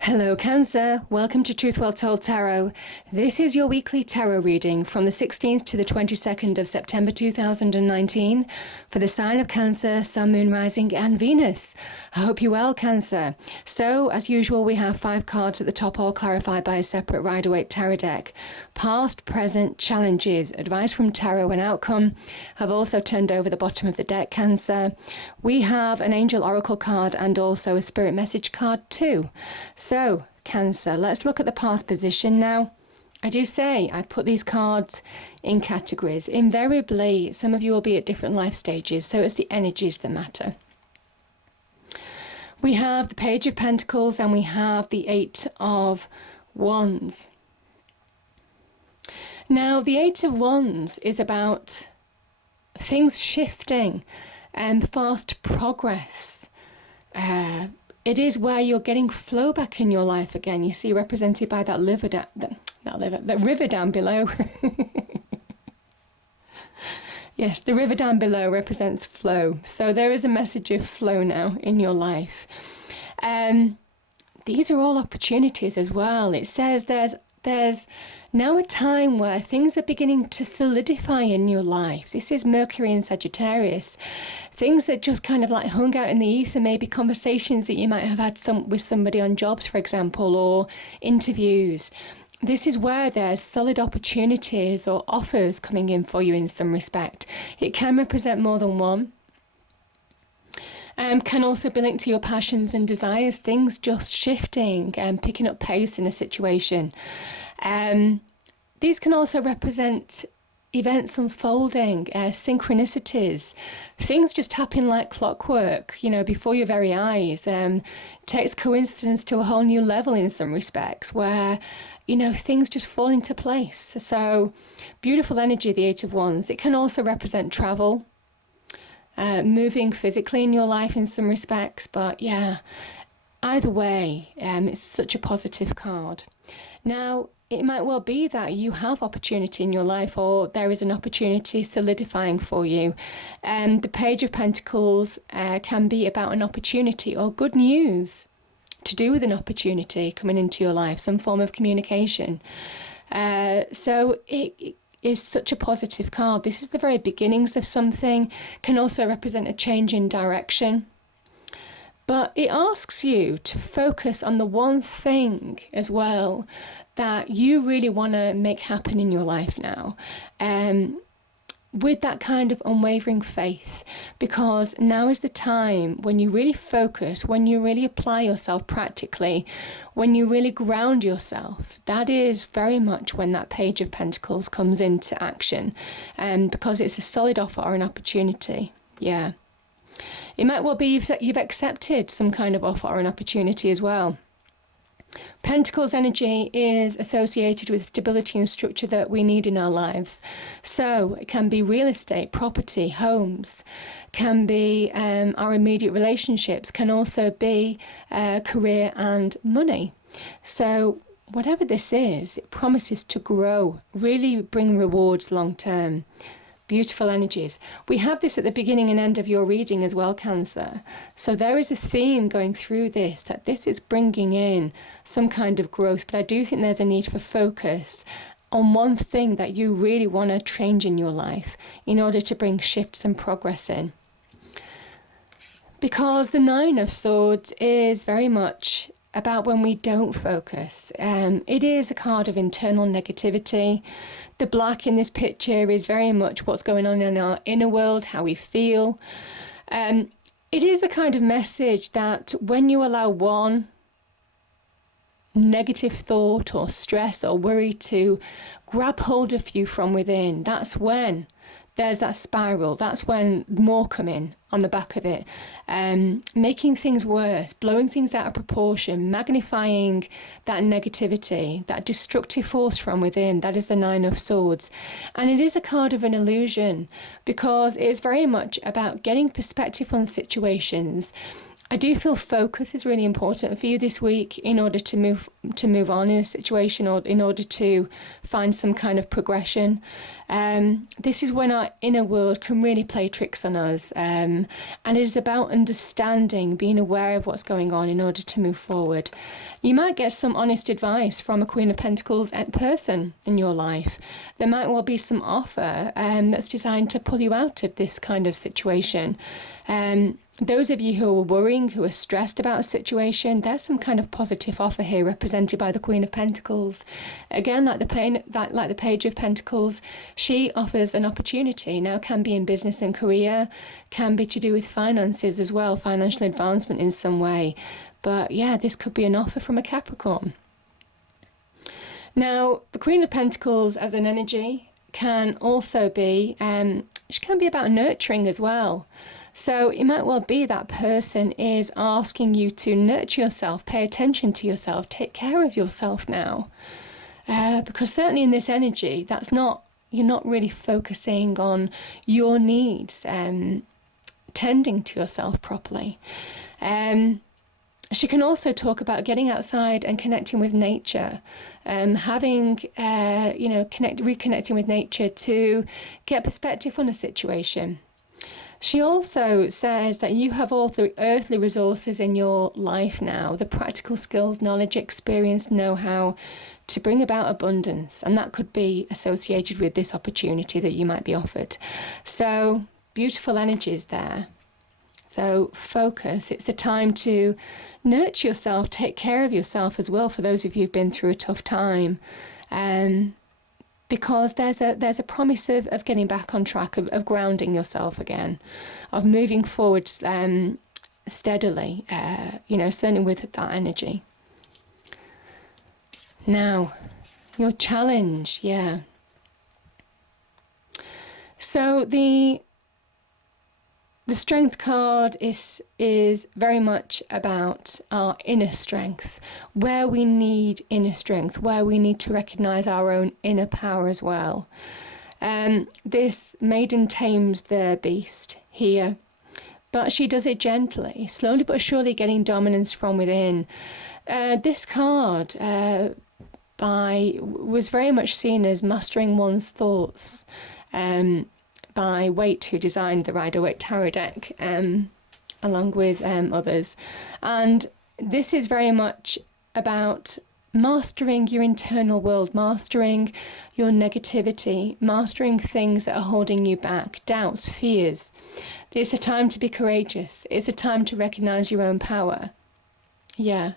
Hello Cancer, welcome to Truth Well Told Tarot. This is your weekly tarot reading from the 16th to the 22nd of September 2019 for the sign of Cancer, Sun, Moon, Rising and Venus. I hope you're well, Cancer. So, as usual, we have 5 cards at the top, all clarified by a separate Rider-Waite tarot deck. Past, present, challenges, advice from tarot and outcome. I've also turned over the bottom of the deck, Cancer. We have an angel oracle card and also a spirit message card too. So, Cancer, let's look at the past position now. I do say I put these cards in categories. Invariably, some of you will be at different life stages, so it's the energies that matter. We have the Page of Pentacles and we have the 8 of Wands. Now, the 8 of Wands is about things shifting and fast progress. It is where you're getting flow back in your life again. You see, represented by that river down below. Yes, the river down below represents flow. So there is a message of flow now in your life. These are all opportunities as well. It says there's now a time where things are beginning to solidify in your life. This is Mercury in Sagittarius. Things that just kind of like hung out in the ether, maybe conversations that you might have had with somebody on jobs, for example, or interviews. This is where there's solid opportunities or offers coming in for you in some respect. It can represent more than one. Can also be linked to your passions and desires, things just shifting and picking up pace in a situation. These can also represent events unfolding, synchronicities, things just happen like clockwork, before your very eyes. Takes coincidence to a whole new level in some respects where, things just fall into place. So beautiful energy, the 8 of Wands. It can also represent travel. Moving physically in your life in some respects, but yeah, either way, it's such a positive card. Now, it might well be that you have opportunity in your life, or there is an opportunity solidifying for you. The Page of Pentacles can be about an opportunity or good news to do with an opportunity coming into your life, some form of communication. So it is such a positive card. This is the very beginnings of something. Can also represent a change in direction. But it asks you to focus on the one thing as well that you really want to make happen in your life now. With that kind of unwavering faith, because now is the time when you really focus, when you really apply yourself practically, when you really ground yourself. That is very much when that Page of Pentacles comes into action, because it's a solid offer or an opportunity. Yeah. It might well be you've accepted some kind of offer or an opportunity as well. Pentacles energy is associated with stability and structure that we need in our lives. So it can be real estate, property, homes, can be our immediate relationships, can also be career and money. So whatever this is, it promises to grow, really bring rewards long term. Beautiful energies. We have this at the beginning and end of your reading as well, Cancer. So there is a theme going through this, that this is bringing in some kind of growth. But I do think there's a need for focus on one thing that you really want to change in your life in order to bring shifts and progress in. Because the 9 of Swords is very much about when we don't focus. It is a card of internal negativity. The black in this picture is very much what's going on in our inner world, how we feel. It is a kind of message that when you allow one negative thought or stress or worry to grab hold of you from within, that's when there's that spiral. That's when more come in on the back of it, making things worse, blowing things out of proportion, magnifying that negativity, that destructive force from within. That is the 9 of Swords. And it is a card of an illusion, because it is very much about getting perspective on situations I do feel focus is really important for you this week in order to move on in a situation, or in order to find some kind of progression. This is when our inner world can really play tricks on us, and it is about understanding, being aware of what's going on in order to move forward. You might get some honest advice from a Queen of Pentacles person in your life. There might well be some offer that's designed to pull you out of this kind of situation. Those of you who are worrying, who are stressed about a situation, there's some kind of positive offer here represented by the Queen of Pentacles. Again, like the Page of Pentacles, she offers an opportunity. Now, can be in business and career, can be to do with finances as well, financial advancement in some way. But yeah, this could be an offer from a Capricorn. Now, the Queen of Pentacles as an energy can also be, she can be about nurturing as well. So it might well be that person is asking you to nurture yourself, pay attention to yourself, take care of yourself now. Because certainly in this energy, you're not really focusing on your needs, tending to yourself properly. She can also talk about getting outside and connecting with nature, reconnecting with nature to get perspective on a situation. She also says that you have all the earthly resources in your life now, the practical skills, knowledge, experience, know-how to bring about abundance. And that could be associated with this opportunity that you might be offered. So beautiful energies there. So focus. It's a time to nurture yourself, take care of yourself as well, for those of you who've been through a tough time. Because there's a promise of getting back on track, of grounding yourself again, of moving forward steadily, certainly with that energy. Now, your challenge, yeah. So the Strength card is very much about our inner strength, where we need inner strength, where we need to recognize our own inner power as well. This maiden tames the beast here, but she does it gently, slowly but surely getting dominance from within. This card was very much seen as mastering one's thoughts, by Waite, who designed the Rider-Waite Tarot deck, along with others. And this is very much about mastering your internal world, mastering your negativity, mastering things that are holding you back, doubts, fears. It's a time to be courageous. It's a time to recognize your own power. Yeah,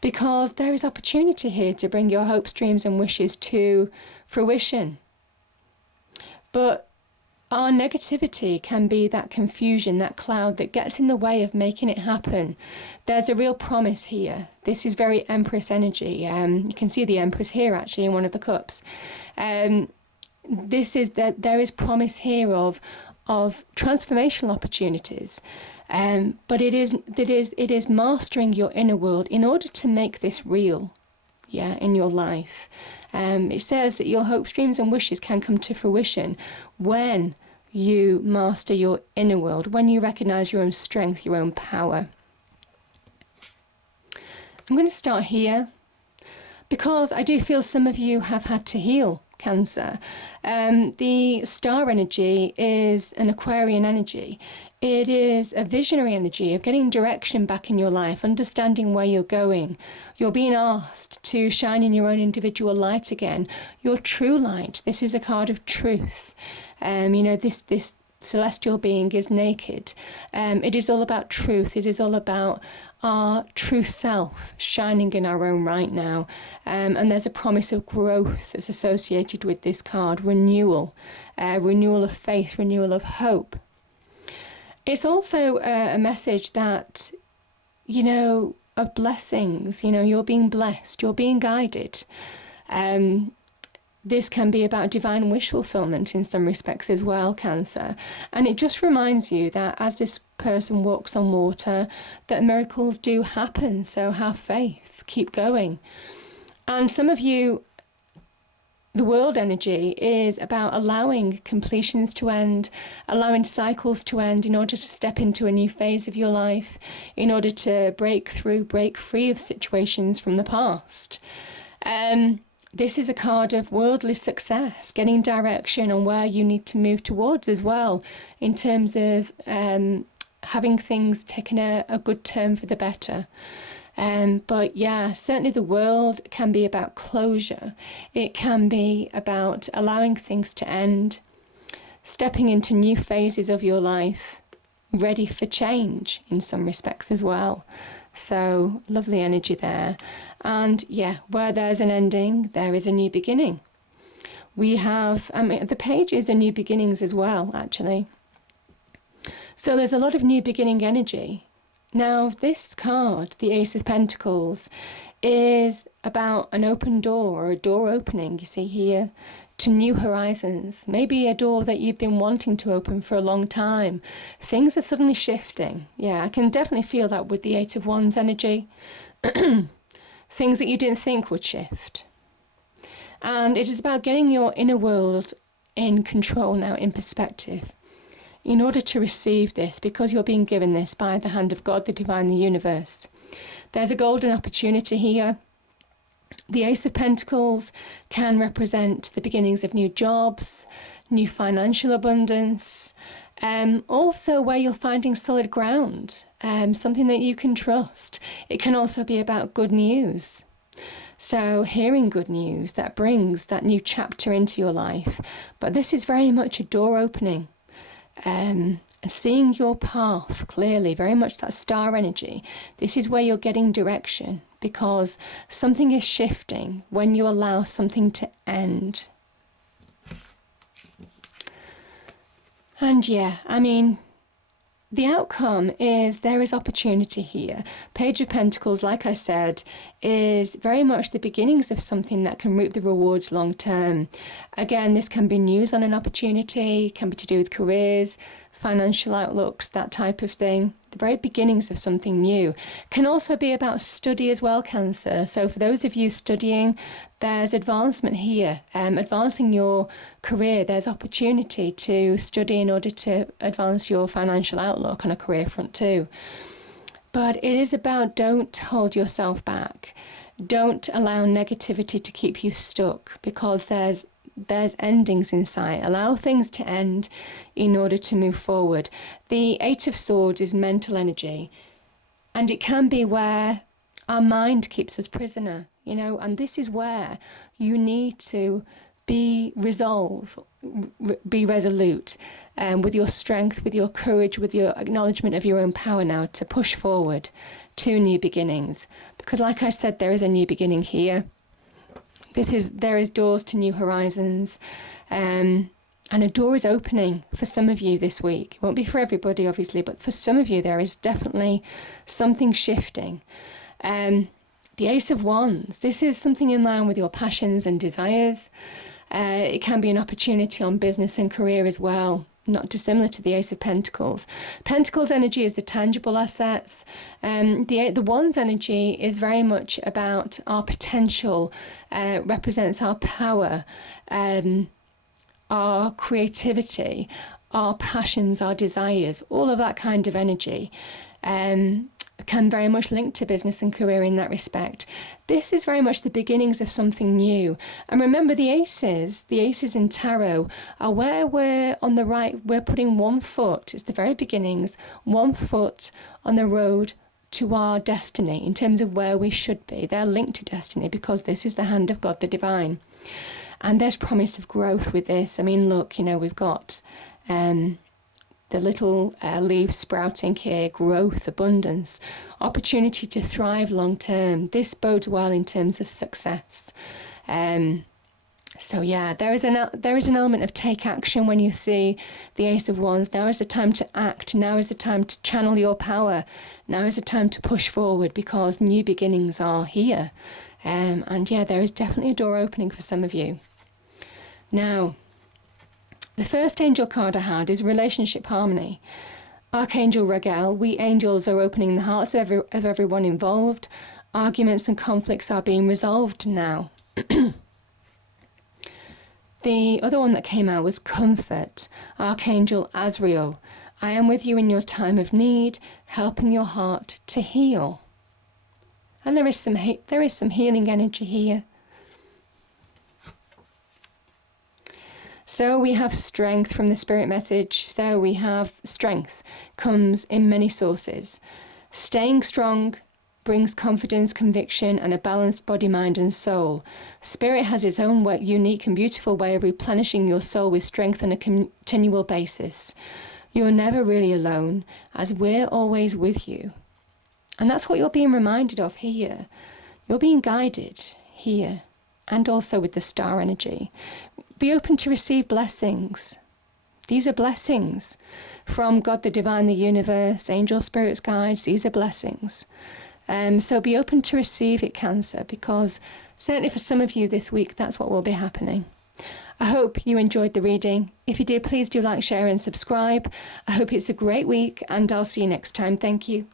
because there is opportunity here to bring your hopes, dreams and wishes to fruition. But our negativity can be that confusion, that cloud that gets in the way of making it happen. There's a real promise here. This is very Empress energy. You can see the Empress here actually in one of the cups. This is that there is promise here of transformational opportunities. But it is mastering your inner world in order to make this real, in your life. It says that your hopes, dreams and wishes can come to fruition when you master your inner world, when you recognize your own strength, your own power. I'm going to start here because I do feel some of you have had to heal Cancer. The star energy is an Aquarian energy. It is a visionary energy of getting direction back in your life, understanding where you're going. You're being asked to shine in your own individual light again, your true light. This is a card of truth. This celestial being is naked. It is all about truth. It is all about our true self shining in our own right now. And there's a promise of growth that's associated with this card. Renewal of faith, renewal of hope. It's also a message that, of blessings. You're being blessed, you're being guided. This can be about divine wish fulfillment in some respects as well, Cancer. And it just reminds you that as this person walks on water, that miracles do happen. So have faith, keep going. And some of you, the world energy is about allowing completions to end, allowing cycles to end in order to step into a new phase of your life, in order to break free of situations from the past. This is a card of worldly success, getting direction on where you need to move towards as well, in terms of having things taken a good turn for the better. But yeah, certainly the world can be about closure. It can be about allowing things to end, stepping into new phases of your life, ready for change in some respects as well. So lovely energy there. And yeah, where there's an ending, there is a new beginning. We have, the pages are new beginnings as well, actually. So there's a lot of new beginning energy. Now, this card, the Ace of Pentacles, is about an open door, or a door opening, you see here, to new horizons. Maybe a door that you've been wanting to open for a long time. Things are suddenly shifting. Yeah, I can definitely feel that with the Eight of Wands energy. Things that you didn't think would shift. And it is about getting your inner world in control now, in perspective, in order to receive this, because you're being given this by the hand of God, the divine, the universe. There's a golden opportunity here. The Ace of Pentacles can represent the beginnings of new jobs, new financial abundance, also where you're finding solid ground, something that you can trust. It can also be about good news. So hearing good news that brings that new chapter into your life. But this is very much a door opening. And seeing your path clearly, very much that star energy. This is where you're getting direction, because something is shifting when you allow something to end. And yeah, the outcome is there is opportunity here. Page of Pentacles, like I said, is very much the beginnings of something that can reap the rewards long term. Again, this can be news on an opportunity, can be to do with careers, financial outlooks, that type of thing. The very beginnings of something new. Can also be about study as well, Cancer. So for those of you studying, there's advancement here. Advancing your career, there's opportunity to study in order to advance your financial outlook on a career front too. But it is about, don't hold yourself back. Don't allow negativity to keep you stuck, because there's endings in sight. Allow things to end in order to move forward. The Eight of Swords is mental energy, and it can be where our mind keeps us prisoner, and this is where you need to be resolute with your strength, with your courage, with your acknowledgement of your own power now to push forward to new beginnings. Because like I said, there is a new beginning here. There is doors to new horizons, and a door is opening for some of you this week. It won't be for everybody, obviously, but for some of you there is definitely something shifting. The Ace of Wands, this is something in line with your passions and desires. It can be an opportunity on business and career as well, not dissimilar to the Ace of Pentacles. Pentacles energy is the tangible assets. The Wands energy is very much about our potential, represents our power, our creativity, our passions, our desires, all of that kind of energy. Can very much link to business and career in that respect. This is very much the beginnings of something new. And remember, the aces in tarot are where we're putting one foot, it's the very beginnings, one foot on the road to our destiny in terms of where we should be. They're linked to destiny because this is the hand of God, the divine. And there's promise of growth with this. Look, we've got the little leaves sprouting here, growth, abundance, opportunity to thrive long term. This bodes well in terms of success. So yeah, there is an element of take action when you see the Ace of Wands. Now is the time to act. Now is the time to channel your power. Now is the time to push forward, because new beginnings are here. And yeah, there is definitely a door opening for some of you. Now, the first angel card I had is relationship harmony. Archangel Azrael, we angels are opening the hearts of everyone involved. Arguments and conflicts are being resolved now. The other one that came out was comfort. Archangel Azrael. I am with you in your time of need, helping your heart to heal. And there is some healing energy here. So we have strength from the spirit message. So we have strength comes in many sources. Staying strong brings confidence, conviction, and a balanced body, mind, and soul. Spirit has its own unique and beautiful way of replenishing your soul with strength on a continual basis. You're never really alone, as we're always with you. And that's what you're being reminded of here. You're being guided here, and also with the star energy. Be open to receive blessings. These are blessings from God, the divine, the universe, angel, spirits, guides. These are blessings. So be open to receive it, Cancer, because certainly for some of you this week, that's what will be happening. I hope you enjoyed the reading. If you did, please do like, share, and subscribe. I hope it's a great week, and I'll see you next time. Thank you.